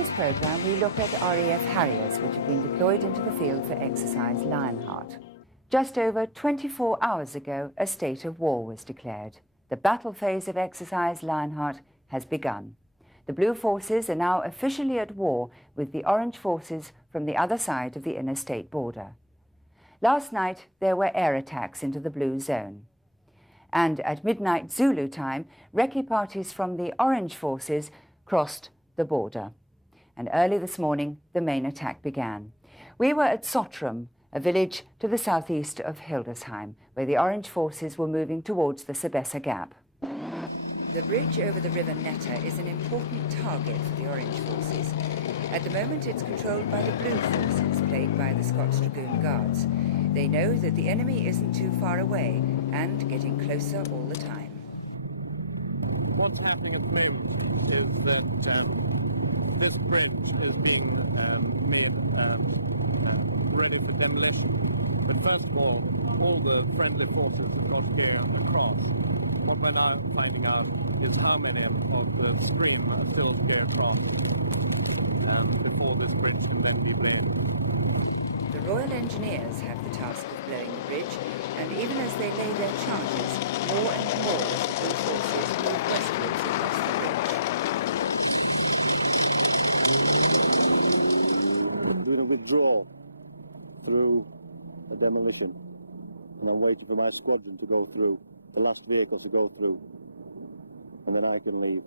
today's programme, we look at RAF Harriers, which have been deployed into the field for exercise Lionheart. Just over 24 hours ago, a state of war was declared. The battle phase of exercise Lionheart has begun. The Blue Forces are now officially at war with the Orange Forces from the other side of the interstate border. Last night, there were air attacks into the Blue Zone. And at midnight Zulu time, recce parties from the Orange Forces crossed the border. And early this morning, the main attack began. We were at Sottrum, a village to the southeast of Hildesheim, where the Orange Forces were moving towards the Sabessa Gap. The bridge over the River Netta is an important target for the Orange Forces. At the moment, it's controlled by the Blue Forces, played by the Scots Dragoon Guards. They know that the enemy isn't too far away and getting closer all the time. What's happening at the moment is that this bridge is being made ready for demolition. But first of all the friendly forces have got to go across. What we're now finding out is how many of the stream are still to go across before this bridge can then be blamed. The Royal Engineers have the task of blowing the bridge, and even as they lay their charges, more and more Blue Forces move westwards across the bridge. I'm doing a withdrawal through a demolition, and I'm waiting for my squadron to go through, the last vehicles to go through, and then I can leave.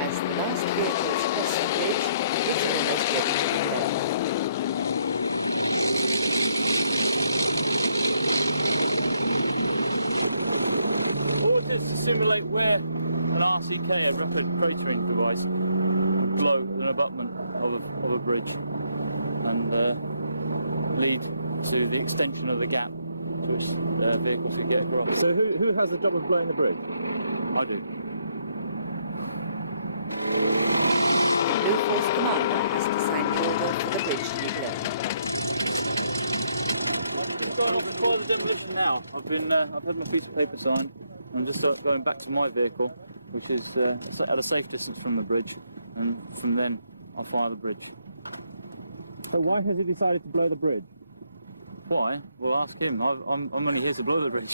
As the last vehicles cross the bridge, it's almost ready to go. Or just simulate where an RCK, a rapid cratering device, would blow an abutment of a bridge and lead to the extension of the gap which vehicles should get across. So who has the job of blowing the bridge? I do. The Blue Force commander has to sign the order for the bridge to be blown. Before the demolition now, I've had my piece of paper signed. I'm just going back to my vehicle, which is at a safe distance from the bridge, and from then I'll fire the bridge. So why has he decided to blow the bridge? Why? Well, ask him. I'm only here to blow the bridge.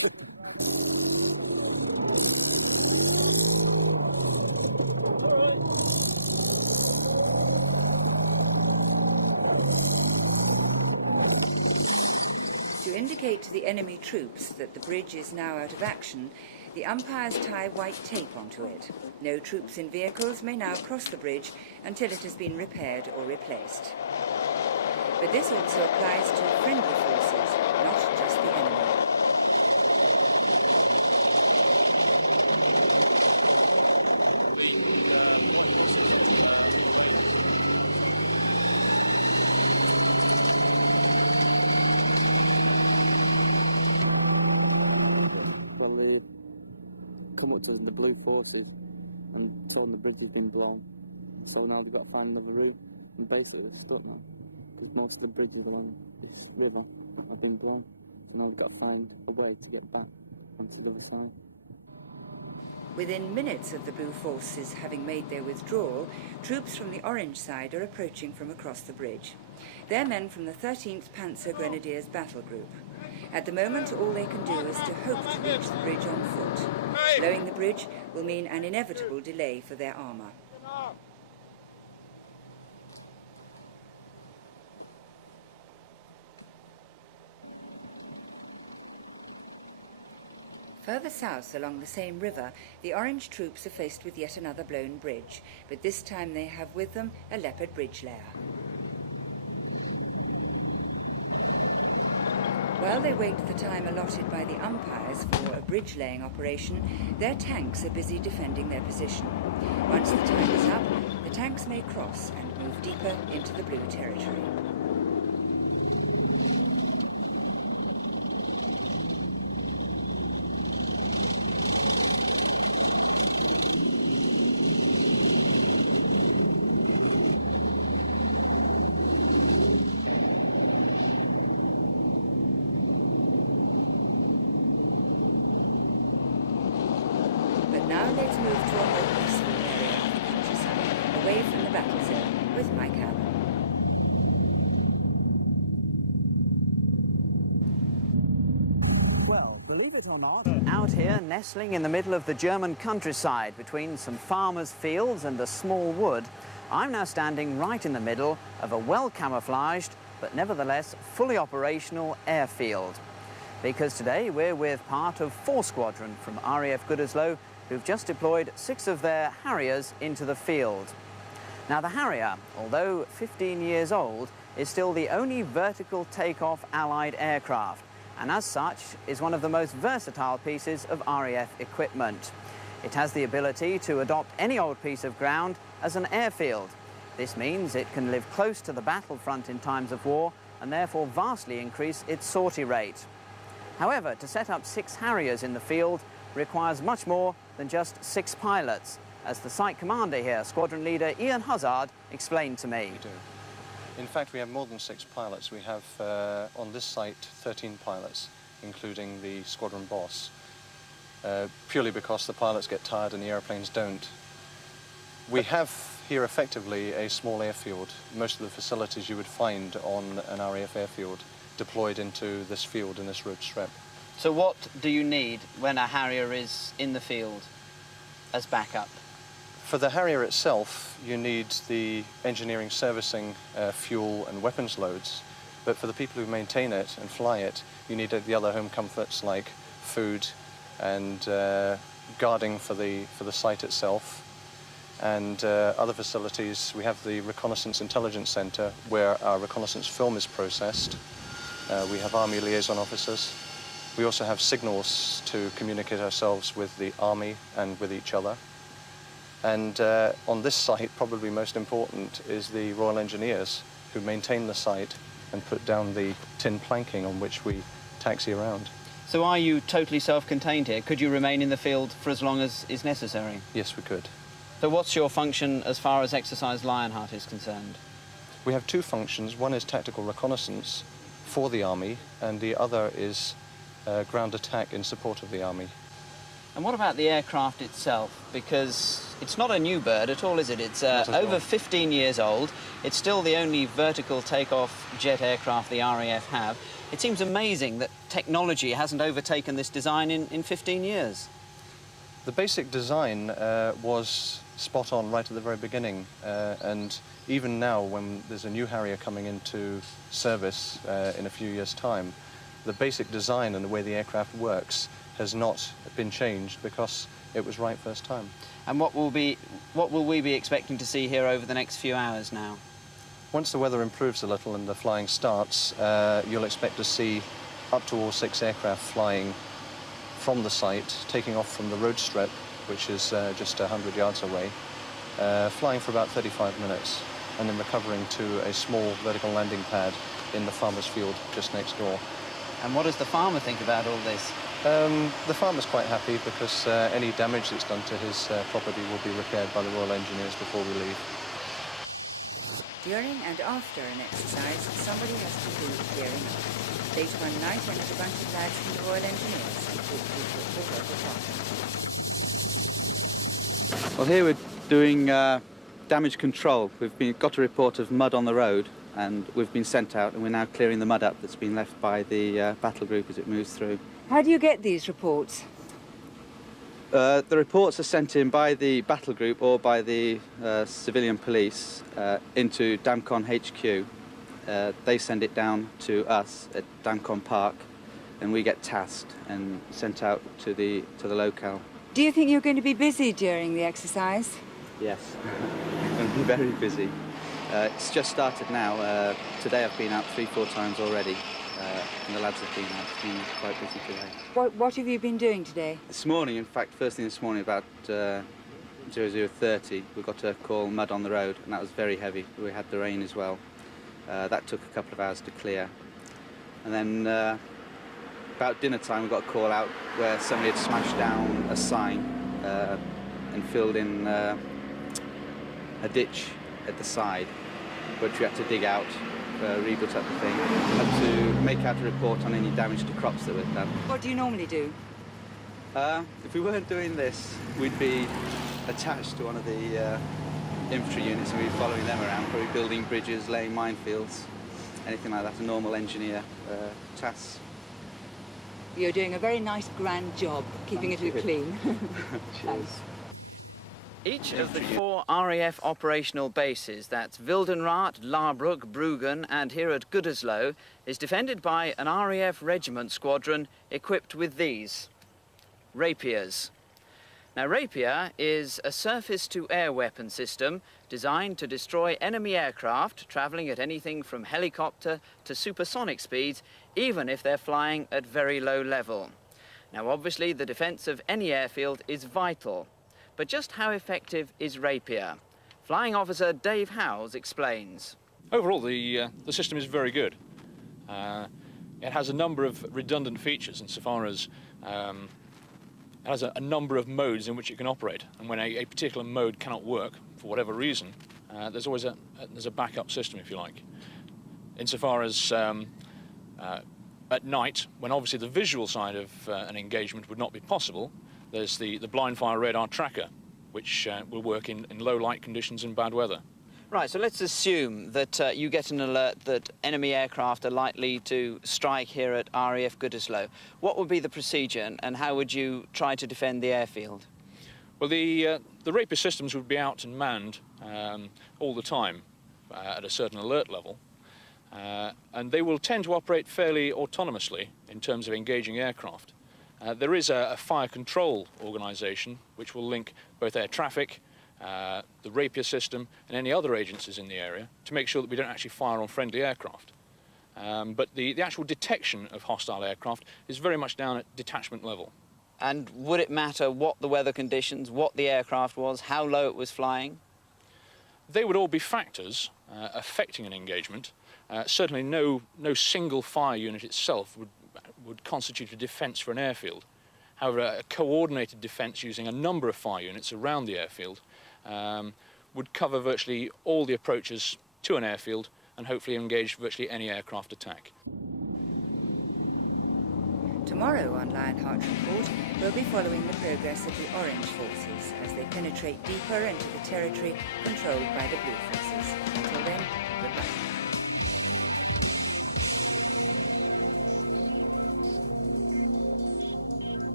To indicate to the enemy troops that the bridge is now out of action, the umpires tie white tape onto it. No troops in vehicles may now cross the bridge until it has been repaired or replaced. But this also applies to friendly forces, not just the enemy. Well, they come up to the Blue Forces and told them the bridge has been blown. So now they've got to find another route, and basically they're stuck now, because most of the bridges along this river have been blown. So now they've got to find a way to get back onto the other side. Within minutes of the Blue Forces having made their withdrawal, troops from the Orange side are approaching from across the bridge. They're men from the 13th Panzer Grenadiers Battle Group. At the moment, all they can do is to hope to reach the bridge on foot. Blowing the bridge will mean an inevitable delay for their armour. Further south along the same river, the Orange troops are faced with yet another blown bridge, but this time they have with them a Leopard bridge layer. While they wait the time allotted by the umpires for a bridge-laying operation, their tanks are busy defending their position. Once the time is up, the tanks may cross and move deeper into the Blue territory. let's move to a more peaceful area of the countryside, away from the battle zone, with my camera. Well, believe it or not, Out here, nestling in the middle of the German countryside, between some farmers' fields and a small wood, I'm now standing right in the middle of a well-camouflaged, but nevertheless fully operational airfield. Because today we're with part of 4 Squadron from RAF Gütersloh, who've just deployed 6 of their Harriers into the field. Now the Harrier, although 15 years old, is still the only vertical takeoff Allied aircraft, and as such is one of the most versatile pieces of RAF equipment. It has the ability to adopt any old piece of ground as an airfield. This means it can live close to the battlefront in times of war and therefore vastly increase its sortie rate. However, to set up 6 Harriers in the field requires much more than just 6 pilots, as the site commander here, Squadron Leader Ian Huzzard, explained to me. We do. In fact, we have more than 6 pilots. We have, on this site, 13 pilots, including the squadron boss, purely because the pilots get tired and the airplanes don't. We have here effectively a small airfield. Most of the facilities you would find on an RAF airfield deployed into this field in this road strip. So what do you need when a Harrier is in the field as backup? For the Harrier itself, you need the engineering, servicing, fuel and weapons loads. But for the people who maintain it and fly it, you need the other home comforts like food and guarding for the site itself. And other facilities. We have the Reconnaissance Intelligence Centre, where our reconnaissance film is processed. We have Army liaison officers. We also have signals to communicate ourselves with the Army and with each other. And on this site, probably most important, is the Royal Engineers, who maintain the site and put down the tin planking on which we taxi around. So are you totally self-contained here? Could you remain in the field for as long as is necessary? Yes, we could. So what's your function as far as exercise Lionheart is concerned? We have 2 functions. One is tactical reconnaissance for the Army, and the other is ground attack in support of the Army. And what about the aircraft itself? Because it's not a new bird at all, is it? It's over 15 years old. It's still the only vertical takeoff jet aircraft the RAF have. It seems amazing that technology hasn't overtaken this design in 15 years. The basic design was spot on right at the very beginning, and even now when there's a new Harrier coming into service in a few years' time, the basic design and the way the aircraft works has not been changed because it was right first time. And what will we be expecting to see here over the next few hours now? Once the weather improves a little and the flying starts, you'll expect to see up to all 6 aircraft flying from the site, taking off from the road strip, which is just 100 yards away, flying for about 35 minutes, and then recovering to a small vertical landing pad in the farmer's field just next door. And what does the farmer think about all this? The farmer's quite happy because any damage that's done to his property will be repaired by the Royal Engineers before we leave. During and after an exercise, somebody has to do gearing up. Later one night, I met a bunch of lads from the Royal Engineers who talked to Well, here we're doing damage control. We've got a report of mud on the road, and we've been sent out, and we're now clearing the mud up that's been left by the battle group as it moves through. How do you get these reports? The reports are sent in by the battle group or by the civilian police into Damcon HQ. They send it down to us at Damcon Park, and we get tasked and sent out to the locale. Do you think you're going to be busy during the exercise? Yes, I'm very busy. It's just started now. Today I've been out 3-4 times already, and the lads have been out. It's been quite busy today. What have you been doing today? This morning, in fact, first thing this morning, about 00:30, we got a call, mud on the road, and that was very heavy. We had the rain as well. That took a couple of hours to clear. And then about dinner time, we got a call out where somebody had smashed down a sign and filled in a ditch at the side, which we had to dig out, rebuild up the thing, had to make out a report on any damage to crops that were done. What do you normally do? If we weren't doing this, we'd be attached to one of the infantry units and we'd be following them around, probably building bridges, laying minefields, anything like that, a normal engineer task. You're doing a very nice, grand job, keeping it clean. Cheers. Each of the 4 RAF operational bases, that's Wildenrath, Larbruck, Bruggen and here at Gütersloh, is defended by an RAF regiment squadron equipped with these rapiers. Now, rapier is a surface-to-air weapon system designed to destroy enemy aircraft travelling at anything from helicopter to supersonic speeds, even if they're flying at very low level. Now, obviously, the defence of any airfield is vital. But just how effective is rapier? Flying Officer Dave Howes explains. Overall, the system is very good. It has a number of redundant features insofar as it has a number of modes in which it can operate. And when a particular mode cannot work, for whatever reason, there's always there's a backup system, if you like. Insofar as at night, when obviously the visual side of an engagement would not be possible, there's the blind fire radar tracker, which will work in low light conditions and bad weather. Right, so let's assume that you get an alert that enemy aircraft are likely to strike here at RAF Gütersloh. What would be the procedure and how would you try to defend the airfield? Well, the rapier systems would be out and manned all the time at a certain alert level. And they will tend to operate fairly autonomously in terms of engaging aircraft. There is a fire control organisation which will link both air traffic, the rapier system and any other agencies in the area to make sure that we don't actually fire on friendly aircraft. But the actual detection of hostile aircraft is very much down at detachment level. And would it matter what the weather conditions, what the aircraft was, how low it was flying? They would all be factors affecting an engagement. Certainly no single fire unit itself would constitute a defence for an airfield. However, a coordinated defence using a number of fire units around the airfield would cover virtually all the approaches to an airfield and hopefully engage virtually any aircraft attack. Tomorrow on Lionheart Report, we'll be following the progress of the Orange Forces as they penetrate deeper into the territory controlled by the Blue Forces. Until